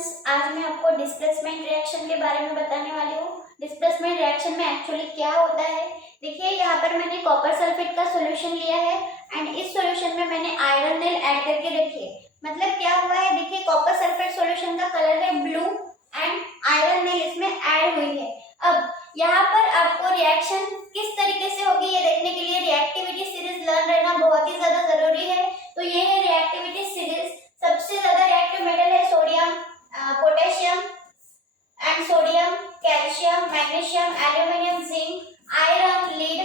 Students, आज मैं आपको डिस्प्लेसमेंट रिएक्शन के बारे में बताने वाली हूँ। डिस्प्लेसमेंट रिएक्शन में एक्चुअली क्या होता है, देखिए यहाँ पर मैंने कॉपर सल्फेट का सॉल्यूशन लिया है एंड इस सॉल्यूशन में मैंने आयरन नेल ऐड करके रखी है। मतलब क्या हुआ है, देखिए कॉपर सल्फेट सॉल्यूशन का कलर है ब्लू एंड आयरन नेल इसमें ऐड हुई है। अब यहाँ पर आपको रिएक्शन किस तरीके से होगी ये देखने के लिए रिएक्टिविटी सीरीज लर्न रहना बहुत ही ज्यादा जरूरी है। तो ये है रिएक्टिविटी सीरीज। सबसे ज्यादा रिएक्टिव मेटल है sodium, potassium and sodium, calcium, magnesium, aluminium, zinc, iron, lead,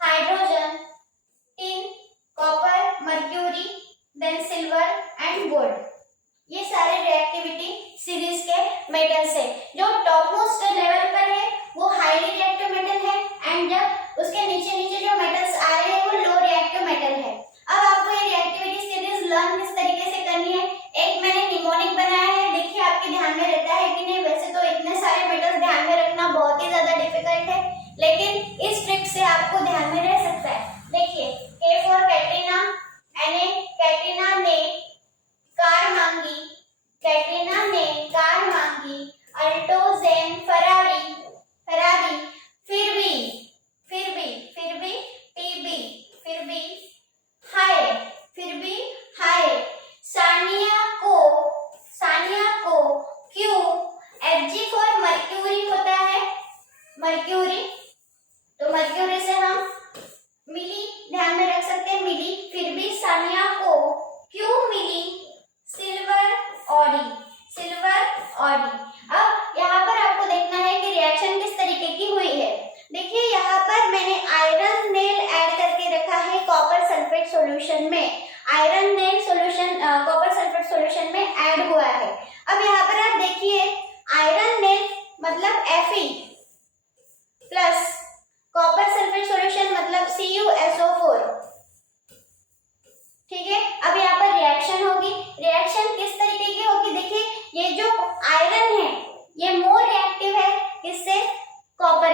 hydrogen, tin, copper, mercury, then silver and gold. ये सारे रिएक्टिविटी सीरीज के मेटल्स है। जो टॉप मोस्ट लेवल पर है वो हाईली रिएक्टिव मेटल है एंड जब उसके नीचे नीचे जो मेटल्स आ रहे हैं वो लो रिएक्टिव मेटल है। अब आपको ये रिएक्टिविटी सीरीज लर्न किस तरीके से करनी है, एक मैंने निमोनिक बनाया है, देखिए आपके ध्यान में रहता है कि नहीं। वैसे तो इतने सारे मेटल्स ध्यान में रखना बहुत ही ज्यादा डिफिकल्ट है, लेकिन इस ट्रिक से आपको ध्यान में रह सकता है। देखिए K फॉर कैटरीना, कैटरीना ने कार मांगी, कैटरीना ने कार मांगी, अल्टो, जेन, फरारी, फिर भी, टीबी, हाय, सानिया को क्यों, Fg फॉर मर्क्यूरी होता है, मर्क्यूरी, तो मर्क्यूरी से हम मिली ध्यान में रख सकते हैं, मिली, फिर भी सानिया को क्यों मिली सिल्वर ऑडी। अब यहाँ पर आपको देखना है कि रिएक्शन किस तरीके की हुई है। देखिए यहाँ पर मैंने आयरन नेल ऐड करके रखा है कॉपर सल्फेट सॉल्यूशन में, iron nail solution copper sulphate solution में ऐड हुआ है। अब यहाँ पर आप देखिए आयरन नेल मतलब Fe plus copper sulphate solution मतलब CuSO4, ठीक है। अब यहाँ पर रिएक्शन होगी, रिएक्शन किस तरीके की होगी, देखिए ये जो आयरन है ये मोर रिएक्टिव है किससे, कॉपर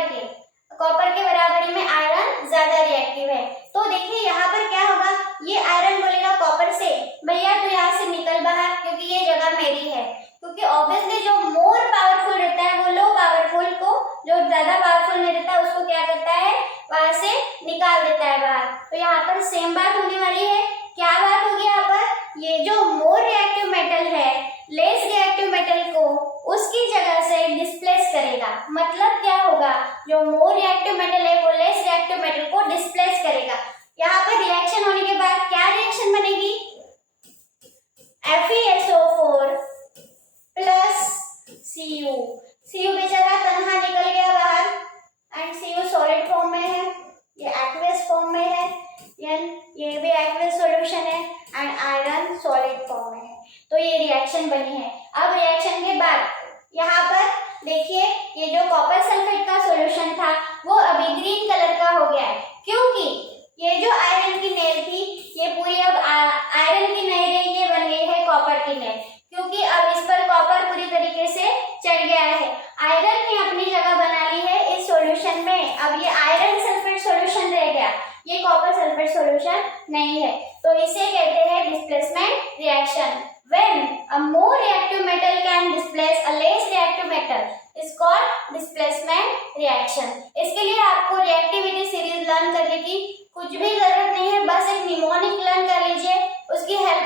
के बराबरी में आयरन ज्यादा रिएक्टिव है। तो देखिए यहाँ पर क्या होगा, ये आयरन बोलेगा कॉपर से भैया तू यहाँ से निकल बाहर क्योंकि ये जगह मेरी है, क्योंकि ऑब्वियसली जो मोर पावरफुल रहता है वो लो पावरफुल को, जो ज्यादा पावरफुल नहीं रहता उसको क्या करता है, वहां से निकाल देता है बाहर। तो यहाँ पर सेम बात होने वाली है। क्या बात होगी यहाँ पर, ये जो मोर रिएक्टिव मेटल है लेस रिएक्टिव मेटल को उसकी जगह से डिस्प्लेस करेगा। मतलब क्या होगा, जो मोर रिएक्टिव मेटल है वो लेस रिएक्टिव मेटल को डिस्प्लेस करेगा। यहाँ पर रिएक्शन होने के बाद क्या रिएक्शन बनेगी, FeSO4 प्लस Cu बेचारा तन्हा निकल गया बाहर एंड Cu सॉलिड फॉर्म में है, ये एक्वेस फॉर्म में है, ये भी एक्वेस सॉल्यूशन है एंड आयरन सॉलिड फॉर्म में है। तो ये रिएक्शन बनी है। अब रिएक्शन के बाद यहाँ पर देखिए ये जो कॉपर सल्फेट का सॉल्यूशन था वो अभी ग्रीन कलर का हो गया है, क्योंकि ये जो आयरन की नेल थी ये पूरी अब आयरन की नहीं रही, ये बन गई है कॉपर की नेल, क्योंकि अब इस पर कॉपर पूरी तरीके से चढ़ गया है। आयरन ने अपनी जगह बना ली है इस सॉल्यूशन में, अब ये आयरन सल्फेट सॉल्यूशन रह गया, ये कॉपर सल्फेट सॉल्यूशन नहीं है। तो इसे कहते हैं displacement reaction. When a more reactive metal can displace a less reactive metal is called displacement reaction। इसके लिए आपको रिएक्टिविटी सीरीज लर्न करने की कुछ भी जरूरत नहीं है, बस एक निमोनिक लर्न कर लीजिए, उसकी हेल्प